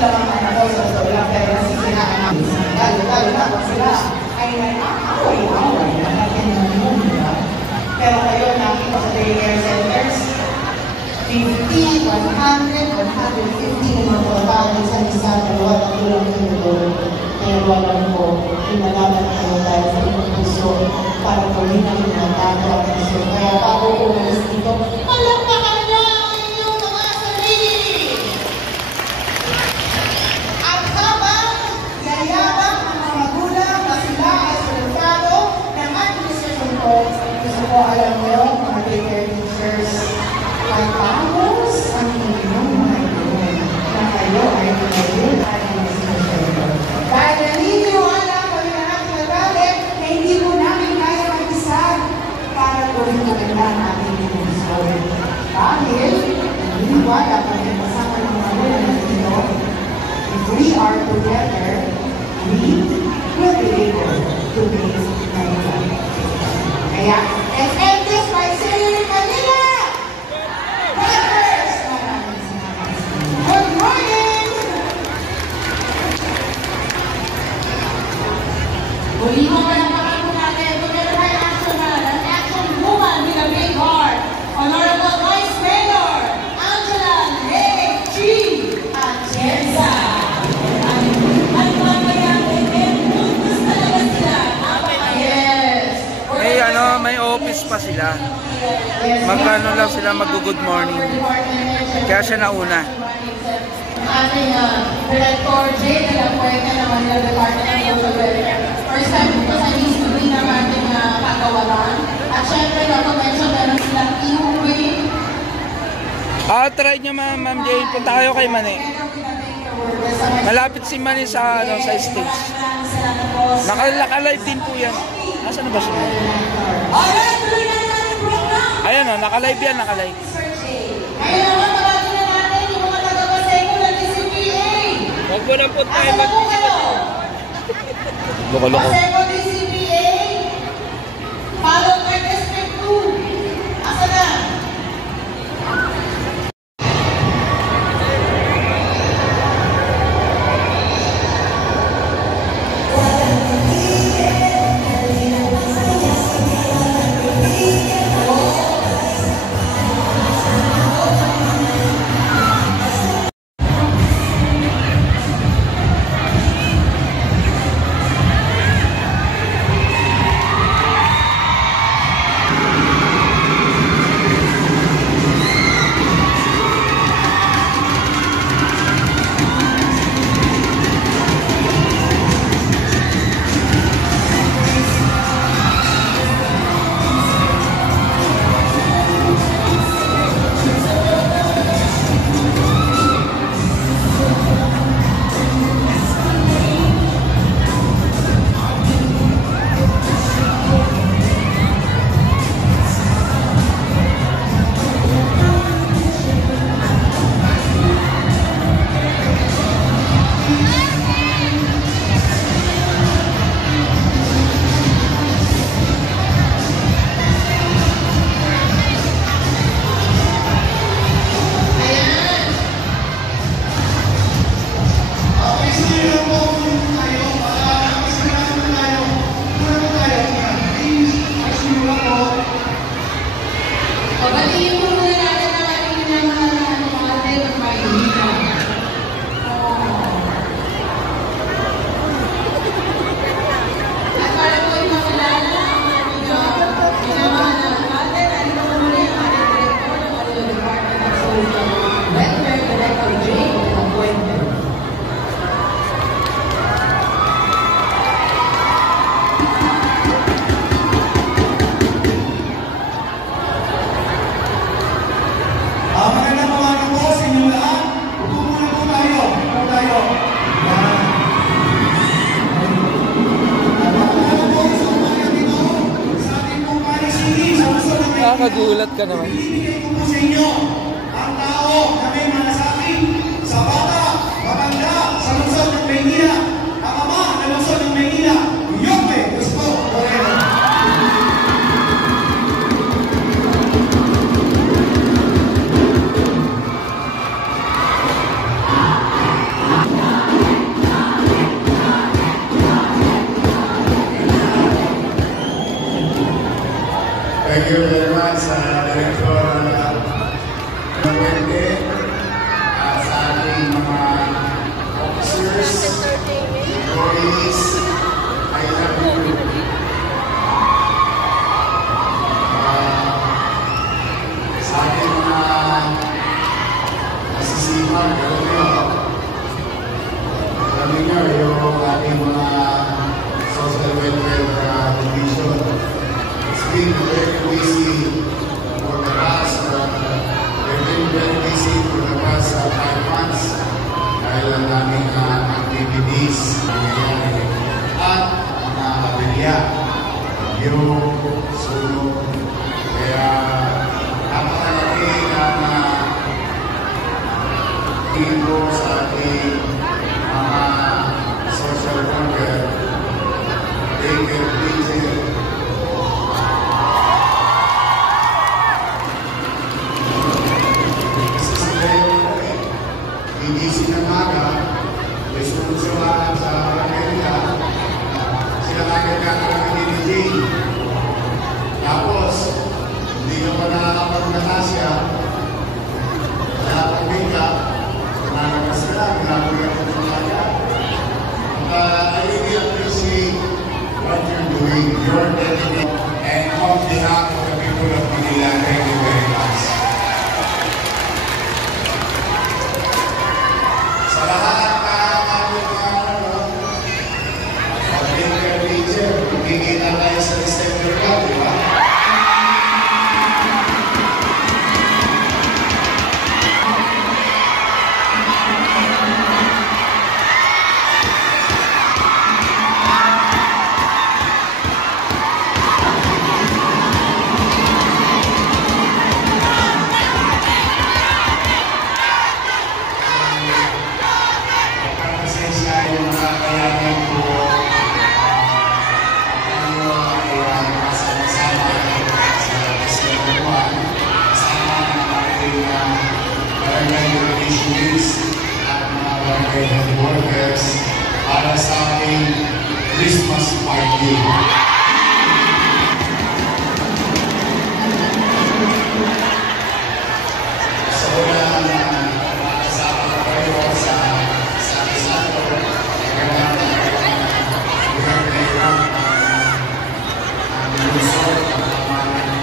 lang ang anak ko sa totoo lang, pero nasisiraan namin. Lalo na kung sila ay nag-away-away na natin ng mundo. Pero kayo nakita sa daycare centers, 50, 100, 150 na mga pagkakalin sa isa, dalawa, tatulong ito. Kaya walang po, pinalaman kayo tayo sa inyong puso para po rin ang mga tato at puso. Kaya bago umalis dito, palakpakan niyo ang inyong mga sarili! At habang yayabang ang mga magulang na sila ay sultado ng administrasyon ko, gusto ko alam niyo, mga daycare teachers, pagpapos ang inyong mga ito na kayo ay pinagin at administrasyon ko. Dahil naniniwala kami na natin nagalit na hindi mo namin kaya mag-isa para gawin maganda ang ating pinag-isawin. Dahil naniniwala kami kasama ng mga magulang dito, if we are together, we will be able to make Manila. Kaya, let's end this by saying Manila! Good morning! Muli mo palapakan po natin, together by action man, an action woman with a big heart, Honorable Vice Mayor Angela G. Atienza. At mamaya, gusto talaga sila. Yes. May office pa sila. Magkano lang sila mag-good morning. Kaya siya nauna. Ating Director J. de la Puerta ng Manila Department of Social Welfare. First time po sa history ng ating kagawaran. At syempre, mention na lang silang iuwi. Try nyo Ma'am Jane. Punta kayo kay Mani. Malapit si Mani sa stage. Naka-live din po yan. Nasaan na ba siya? Ayan o, naka-live yan, naka-live. Ngayon naman, pagkakin na natin yung mga taga-Paseco ng DCPA. Huwag mo nang punta kayo Loko-loko. Paseco DCPA. Follow by District 2. Asa na? Nakakagulat ka naman. Ibibigay ko po sa inyo ang tao na may malasakit sa bata, matanda, sa lungsod ng Maynila, ang ama ng lungsod ng Maynila, Yope Gusto Moreno. Puente, sa ating mga officers, employees, I love you. Sa ating mga nasisipan, alam niyo yung ating mga social welfare division. It's been very busy for the past, they've been very busy for the past 5 months dahil ang daming activities nangyayari at mga abilya, yung sunog. Kaya napakalaki ng tingin sa ating mga social worker. They can visit hindi sinamaga, may sunod-sunod sa Amerika, sila nagkakaroon ni Jane. Tapos, hindi ka pa nakakapag-natasya, kaya pag-bigla, nalagas sila, nalagas sila ng kaya. I really appreciate what you're doing, your dedication, and on behalf of the people of Manila, thank you very much. Sa lahat magkikita tayo sa December ka, di ba? Pagkakasensya yung nakakayanan ko workers para sa ating Christmas party. So, kasama ko kayo sa Isato. Ang resort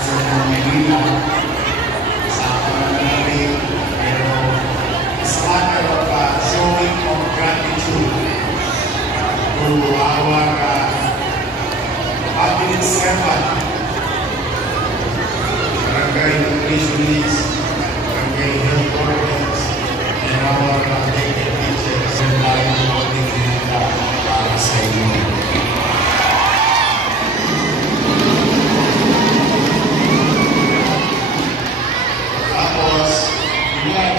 sa Manila. Sa Manila. Pero, it's a matter of showing of gratitude to our public servant, barangay nutritionists, barangay health workers, and our affected teachers and tayo po din para sa inyo. Tapos, yung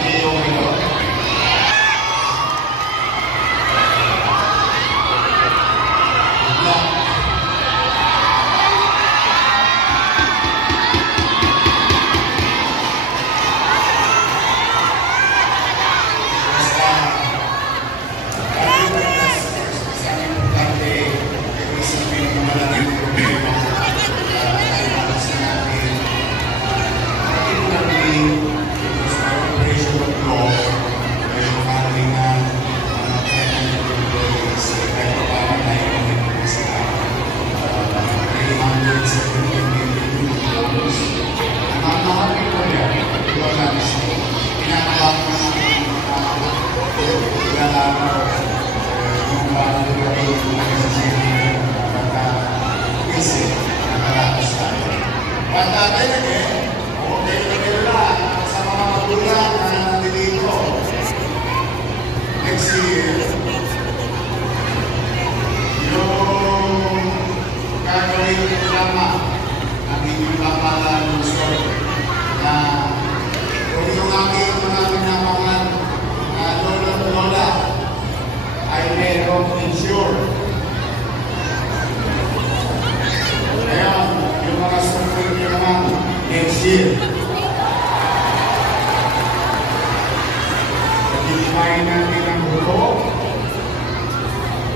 Pagkitimahin natin ang bulo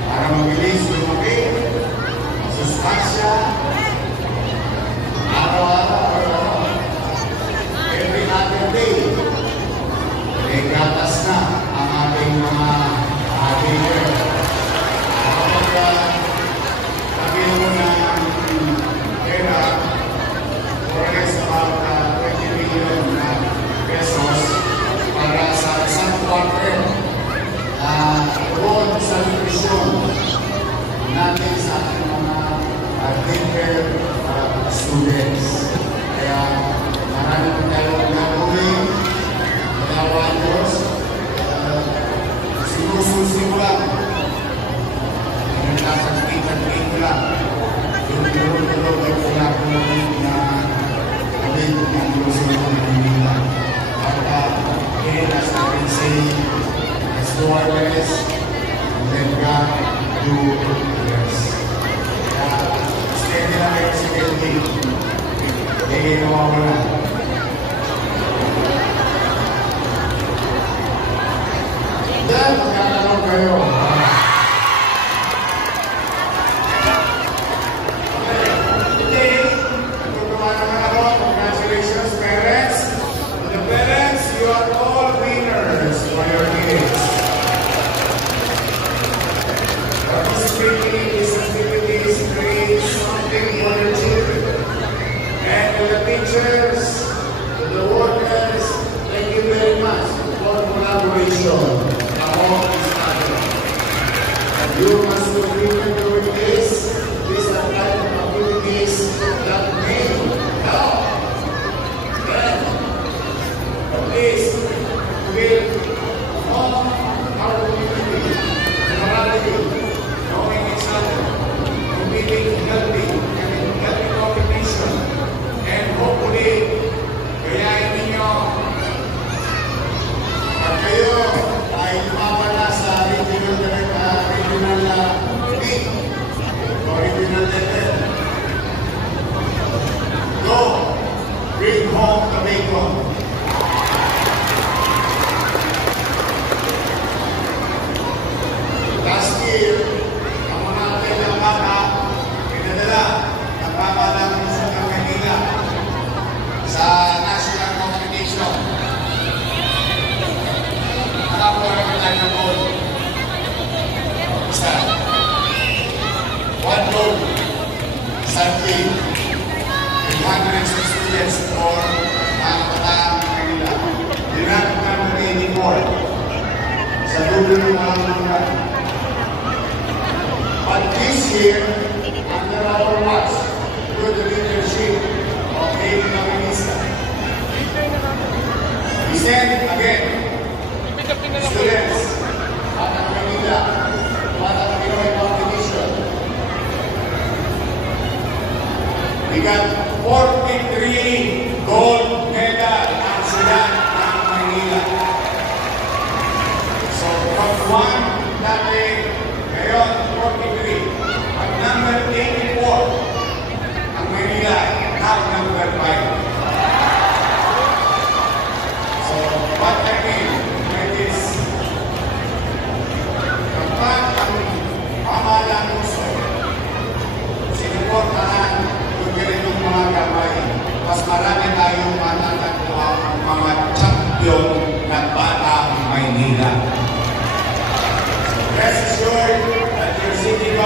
para mabilis lumaki, masustansya, araw-araw, every other day. students. Kaya marami po tayong gagawin, malawa Diyos. Sinususi ko lang. Nagkakakita-kita ko lang. Yung tulog-tulog ay wala ko na gawin ng Diyos na Manila. At again, as I can say, let's do our best and let God do the rest. Steady lang kayo sa building. Hindi nawawala. Then, magkakaroon kayo. Today, natutuwa naman ako. Congratulations, parents. To the parents, you are all winners for your kids. Participating in these activities creates something for your children. And to the teachers, to the workers, thank you very much for collaboration among each other. And you must continue doing this. These are type of activities that may help them at least with all our community, morality, knowing each other, competing healthy, having healthy competition, and hopefully, gayahin ninyo pag kayo ay lumaban na sa regional league o regional level. Go! Bring home the bacon. Last year, ang mga ating ng bata, pinadala ng bata namin sa Manila sa national competition. Nakakuha naman tayo ng gold. Isa. 1 gold. Sadly, with hundreds of students for mga kabataan ng Manila. Direct number 84 sa dulo ng mga. But this year, under our watch, through the leadership of David Naminista, we said again, students, at ang Manila, at ang Pinoy competition, we got 43 gold medal ang sila ng Manila. So from 1 dati, ngayon 43. At number 84, ang Manila, now number 5. So what I mean by this, kapag ang pamahalang gusto, sinuportahan yung ganitong mga gabay, mas marami tayong matatagpuan ang mga champion ng Batang Maynila. So rest assured that you're sitting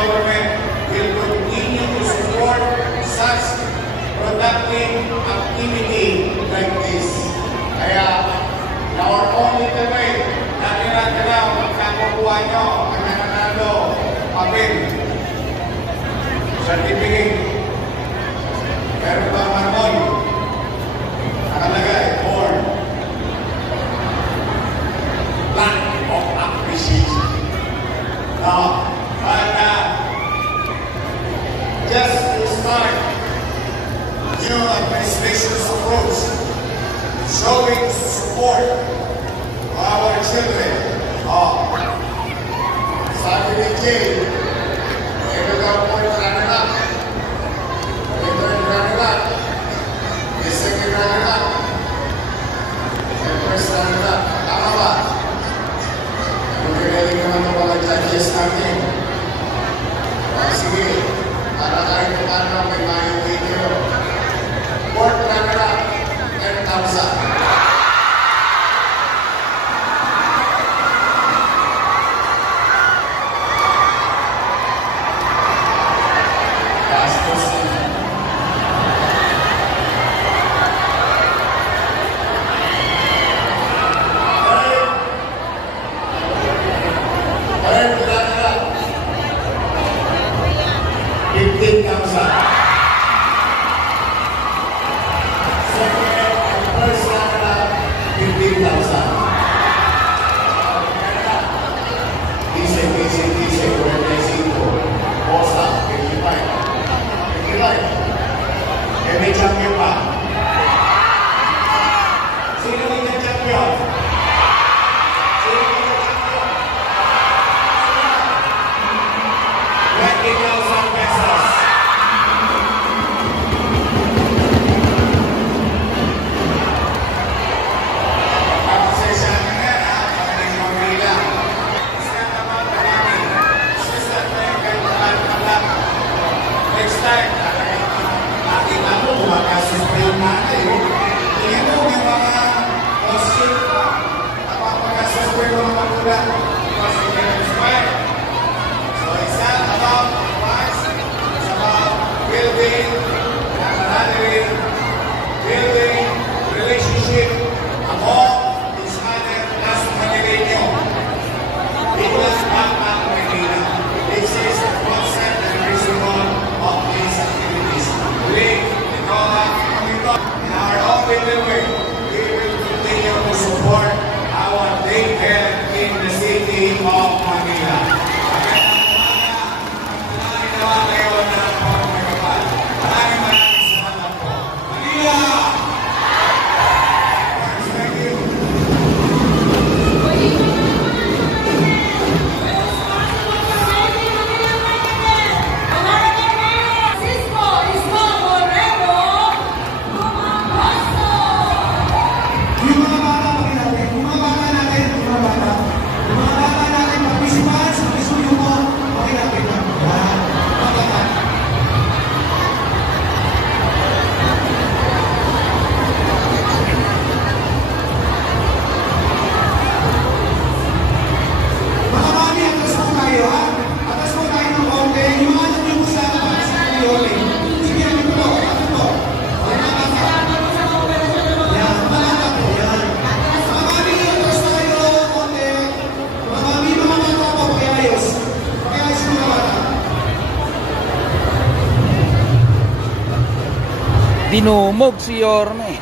Dinumog si Yorme.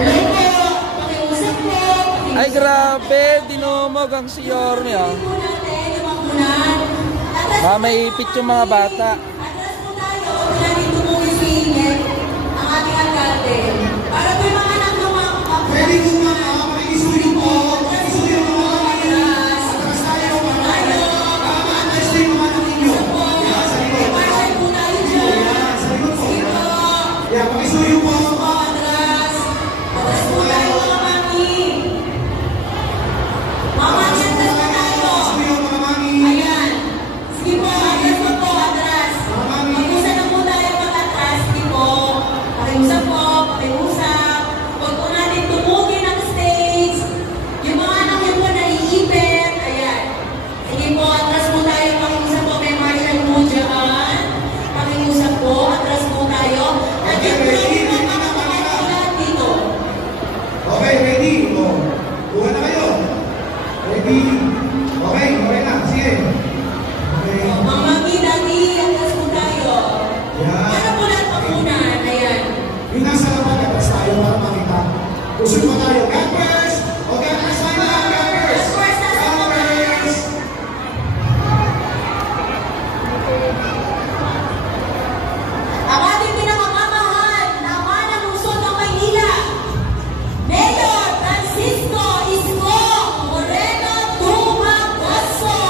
Hello po, pakiusap po. Ay grabe, dinumog ang si Yorme. Oh. Mamaipit yung mga bata. Atras po tayo, huwag natin tumungin si Ingrid, ang ating alkalde. Para po yung mga anak ng mga Pwede ko mga makikisuyo po. Makikisuyo po mga atras tayo. Atras tayo mga anak ninyo. Yan, sa likod. Marshal po tayo dyan. Yan, sa likod po. Yan, makisuyo po. Atras. Atras po tayo mga mami. Mga mami, atras po tayo. Makisuyo mga mami. Ayan. Sige po, atras po po, atras. Mag-usap na po tayo mag-atras. Sige po. Pakiusap po, pakiusap. Huwag po natin tumugin ang stage. Yung mga anak niyo po naiipit. Ayan. Sige po, atras po tayo. Pakiusap po, may marshal po dyan. Pakiusap po, atras po tayo. Nandiyan po natin po mga kapatid dito. Okay, ready? O, buha na kayo. Ready? Okay, okay na. Sige. Okay. Mga mami, dati, atras po tayo. Yan. Para po lahat papunan. Ayan. Yung nasa laban, atras tayo para makita. Usap mo tayo. God first! Okay, atras tayo na. God first! God first, nasa God first! Ang ating pinakamamahal na ama ng lungsod ng Maynila, Mayor Francisco Isko Moreno Tumagoso.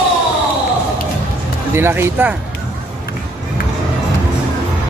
Hindi nakita.